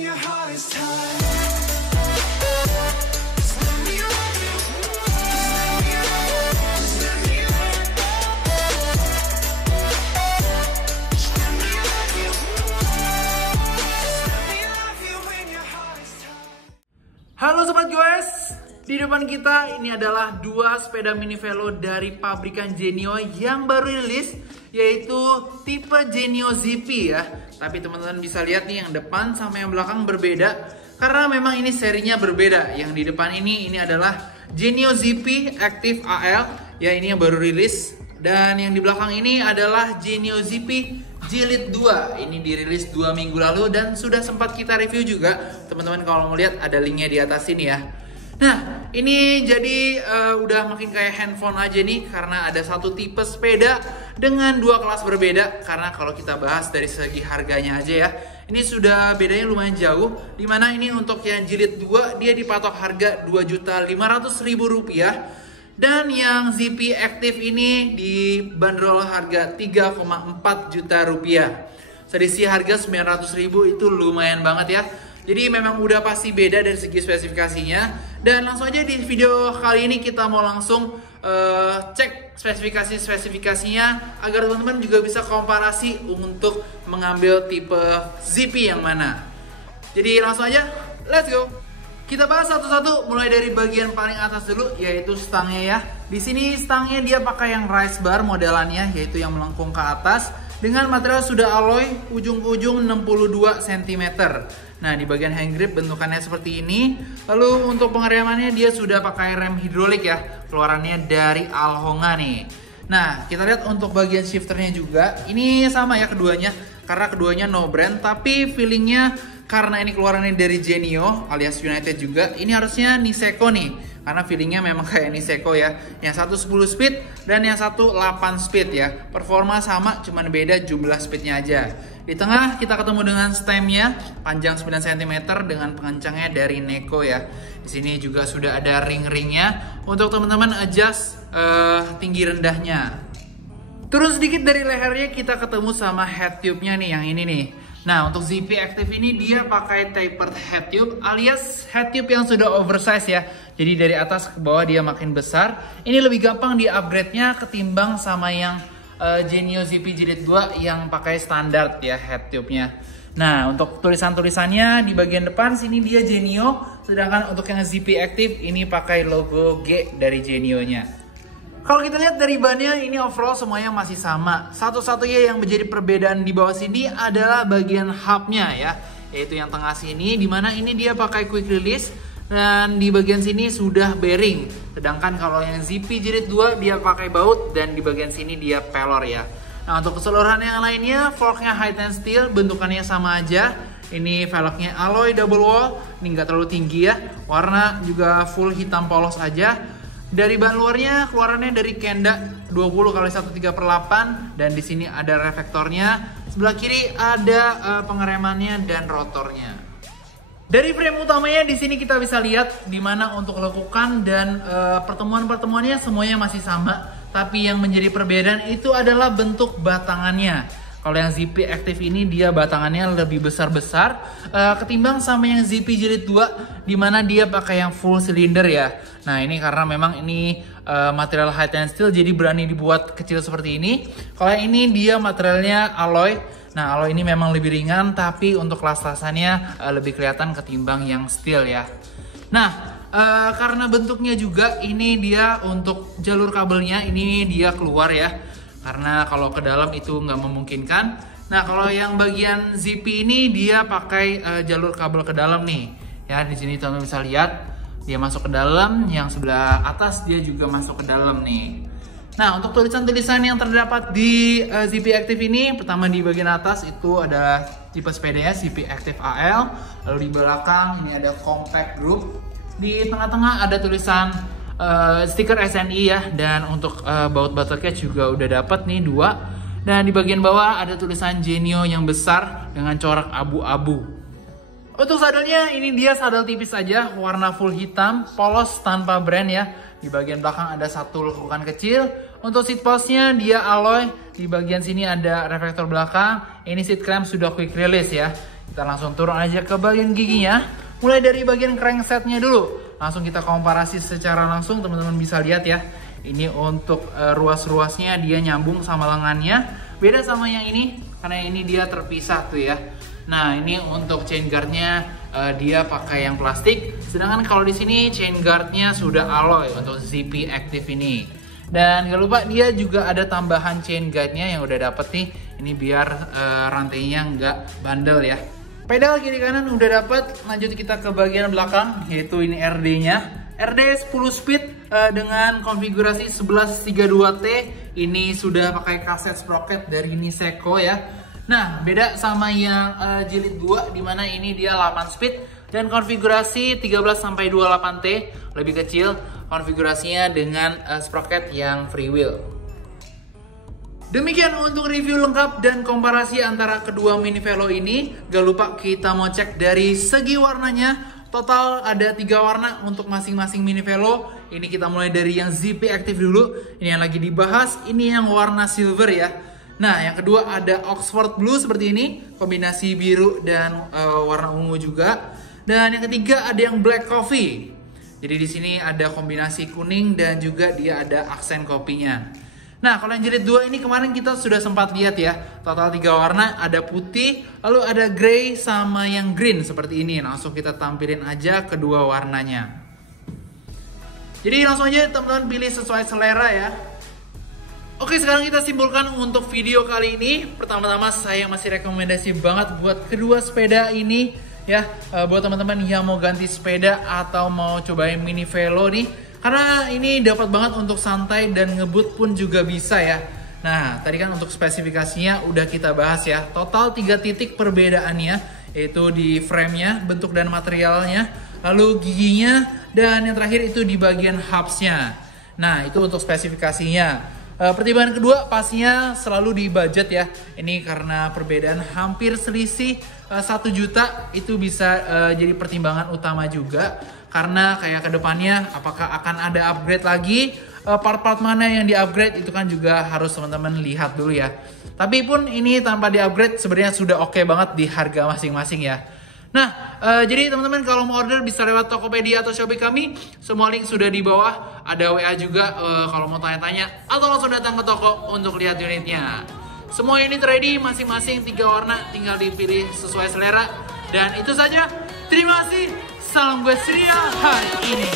your heart is tired. Just let me love you. Just let me love you. Just let me love you. Just let me love you. Just let me love you when your heart is tired. Halo Sobat Goes, di depan kita ini adalah dua sepeda mini velo dari pabrikan Genio yang baru rilis, yaitu tipe Genio ZP ya. Tapi teman-teman bisa lihat nih yang depan sama yang belakang berbeda karena memang ini serinya berbeda. Yang di depan ini adalah Genio ZP Active AL ya, ini yang baru rilis. Dan yang di belakang ini adalah Genio ZP Jilid 2. Ini dirilis 2 minggu lalu dan sudah sempat kita review juga. Teman-teman kalau mau lihat ada linknya di atas sini ya. Nah, ini jadi udah makin kayak handphone aja nih karena ada satu tipe sepeda dengan dua kelas berbeda. Karena kalau kita bahas dari segi harganya aja ya, ini sudah bedanya lumayan jauh. Dimana ini untuk yang jilid 2 dia dipatok harga Rp2.500.000. Dan yang ZP Active ini dibanderol harga Rp3,4 juta. Selisih harga Rp900.000 itu lumayan banget ya. Jadi memang udah pasti beda dari segi spesifikasinya. Dan langsung aja di video kali ini kita mau langsung cek spesifikasinya agar teman-teman juga bisa komparasi untuk mengambil tipe ZP yang mana. Jadi langsung aja, let's go. Kita bahas satu-satu mulai dari bagian paling atas dulu, yaitu stangnya ya. Di sini stangnya dia pakai yang race bar modelannya, yaitu yang melengkung ke atas dengan material sudah alloy ujung-ujung 62 cm. Nah, di bagian hand grip bentukannya seperti ini. Lalu untuk pengeremannya dia sudah pakai rem hidrolik ya, keluarannya dari Alhonga nih. Nah, kita lihat untuk bagian shifternya juga. Ini sama ya keduanya, karena keduanya no brand, tapi feelingnya karena ini keluarannya dari Genio alias United juga, ini harusnya Niseko nih. Karena feelingnya memang kayak Niseko ya. Yang satu 10 speed dan yang satu 8 speed ya. Performa sama, cuman beda jumlah speednya aja. Di tengah kita ketemu dengan stemnya panjang 9 cm dengan pengencangnya dari Neko ya. Di sini juga sudah ada ring-ringnya untuk teman-teman adjust tinggi rendahnya. Turun sedikit dari lehernya kita ketemu sama head tube-nya nih, yang ini nih. Nah, untuk ZP Active ini dia pakai tapered head tube alias head tube yang sudah oversize ya. Jadi dari atas ke bawah dia makin besar. Ini lebih gampang di upgrade-nya ketimbang sama yang Genio ZP Jilid 2 yang pakai standar ya head tube-nya. Nah, untuk tulisan-tulisannya di bagian depan sini dia Genio, sedangkan untuk yang ZP Active ini pakai logo G dari Genio-nya. Kalau kita lihat dari bannya ini overall semuanya masih sama. Satu-satunya yang menjadi perbedaan di bawah sini adalah bagian hubnya ya, yaitu yang tengah sini, dimana ini dia pakai quick release dan di bagian sini sudah bearing. Sedangkan kalau yang ZP Jilid 2 dia pakai baut dan di bagian sini dia pelor ya. Nah, untuk keseluruhan yang lainnya, forknya high ten steel, bentukannya sama aja. Ini velgnya alloy double wall, ini nggak terlalu tinggi ya. Warna juga full hitam polos aja. Dari ban luarnya keluarannya dari Kenda 20x1/3/8 dan di sini ada reflektornya. Sebelah kiri ada pengeremannya dan rotornya. Dari frame utamanya di sini kita bisa lihat di mana untuk lekukan dan pertemuan-pertemuannya semuanya masih sama, tapi yang menjadi perbedaan itu adalah bentuk batangannya. Kalau yang ZP Active ini dia batangannya lebih besar-besar ketimbang sama yang ZP Jilid 2 di mana dia pakai yang full silinder ya. Nah, ini karena memang ini material high ten steel jadi berani dibuat kecil seperti ini. Kalau yang ini dia materialnya alloy. Nah, alloy ini memang lebih ringan tapi untuk las-lasannya lebih kelihatan ketimbang yang steel ya. Nah, karena bentuknya juga ini dia untuk jalur kabelnya ini dia keluar ya. Karena kalau ke dalam itu nggak memungkinkan. Nah, kalau yang bagian ZP ini dia pakai jalur kabel ke dalam nih. Ya, di sini teman-teman bisa lihat dia masuk ke dalam, yang sebelah atas dia juga masuk ke dalam nih. Nah, untuk tulisan-tulisan yang terdapat di ZP Active ini, pertama di bagian atas itu ada tipe sepedanya ZP Active AL, lalu di belakang ini ada compact group, di tengah-tengah ada tulisan stiker SNI ya, dan untuk baut battle cage juga udah dapat nih 2. Dan di bagian bawah ada tulisan Genio yang besar dengan corak abu-abu. Untuk sadelnya ini dia sadel tipis aja, warna full hitam, polos tanpa brand ya. Di bagian belakang ada satu lekukan kecil. Untuk seat postnya dia alloy. Di bagian sini ada reflektor belakang. Ini seat clamp sudah quick release ya. Kita langsung turun aja ke bagian giginya. Mulai dari bagian cranksetnya dulu. Langsung kita komparasi secara langsung, teman-teman bisa lihat ya. Ini untuk ruas-ruasnya dia nyambung sama lengannya. Beda sama yang ini, karena ini dia terpisah tuh ya. Nah, ini untuk chain guardnya dia pakai yang plastik. Sedangkan kalau di sini chain guardnya sudah alloy untuk ZP Active ini. Dan gak lupa dia juga ada tambahan chain guide-nya yang udah dapet nih. Ini biar rantainya nggak bandel ya. Pedal kiri kanan udah dapet. Lanjut kita ke bagian belakang, yaitu ini RD-nya. RD 10 speed dengan konfigurasi 1132T. Ini sudah pakai kaset sprocket dari Niseko ya. Nah, beda sama yang jilid 2 dimana ini dia 8 speed dan konfigurasi 13-28T, lebih kecil konfigurasinya dengan sprocket yang free wheel. Demikian untuk review lengkap dan komparasi antara kedua mini velo ini. Gak lupa kita mau cek dari segi warnanya. Total ada 3 warna untuk masing-masing mini velo. Ini kita mulai dari yang ZP Active dulu. Ini yang lagi dibahas, ini yang warna silver ya. Nah, yang kedua ada Oxford Blue seperti ini, kombinasi biru dan warna ungu juga. Dan yang ketiga ada yang Black Coffee. Jadi di sini ada kombinasi kuning dan juga dia ada aksen kopinya. Nah, kalau yang jilid 2 ini kemarin kita sudah sempat lihat ya. Total 3 warna, ada putih, lalu ada grey sama yang green seperti ini. Langsung kita tampilin aja kedua warnanya. Jadi langsung aja teman-teman pilih sesuai selera ya. Oke, sekarang kita simpulkan untuk video kali ini. Pertama-tama saya masih rekomendasi banget buat kedua sepeda ini ya. Buat teman-teman yang mau ganti sepeda atau mau cobain mini velo nih. Karena ini dapat banget untuk santai dan ngebut pun juga bisa ya. Nah, tadi kan untuk spesifikasinya udah kita bahas ya. Total 3 titik perbedaannya, yaitu di frame-nya, bentuk dan materialnya, lalu giginya, dan yang terakhir itu di bagian hubs-nya. Nah, itu untuk spesifikasinya. Pertimbangan kedua pastinya selalu di budget ya. Ini karena perbedaan hampir selisih 1 juta, itu bisa jadi pertimbangan utama juga. Karena kayak kedepannya apakah akan ada upgrade lagi, part-part mana yang di-upgrade itu kan juga harus teman-teman lihat dulu ya. Tapi pun ini tanpa di-upgrade sebenarnya sudah oke banget di harga masing-masing ya. Nah, jadi teman-teman kalau mau order bisa lewat Tokopedia atau Shopee kami. Semua link sudah di bawah. Ada WA juga kalau mau tanya-tanya. Atau langsung datang ke toko untuk lihat unitnya. Semua unit ready, masing-masing 3 warna. Tinggal dipilih sesuai selera. Dan itu saja. Terima kasih. Salam gue Ceria hari ini.